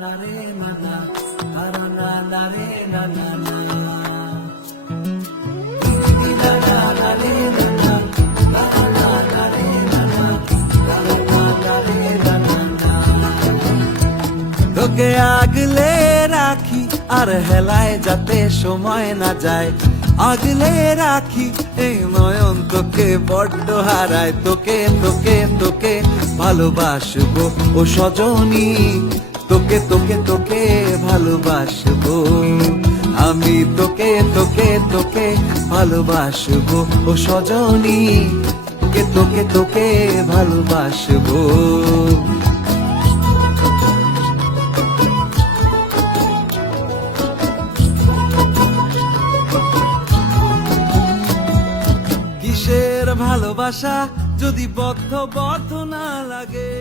na re na na, na na re na na na. Na na na re na na, na na na re na na, na na re na na na. তোকে আগলে রাখি আর হেলায় যাতে সময় না যায়, আগলে রাখি এই নয়ন তোকে বড্ড হারায়। তোকে তোকে তোকে ভালোবাসবো ও সজনী, তোকে তোকে তোকে ভালোবাসবো আমি, তোকে তোকে তোকে ভালোবাসবো ও সজনী, তোকে তোকে তোকে ভালোবাসবো। কিসের ভালোবাসা যদি বদ্ধ না লাগে।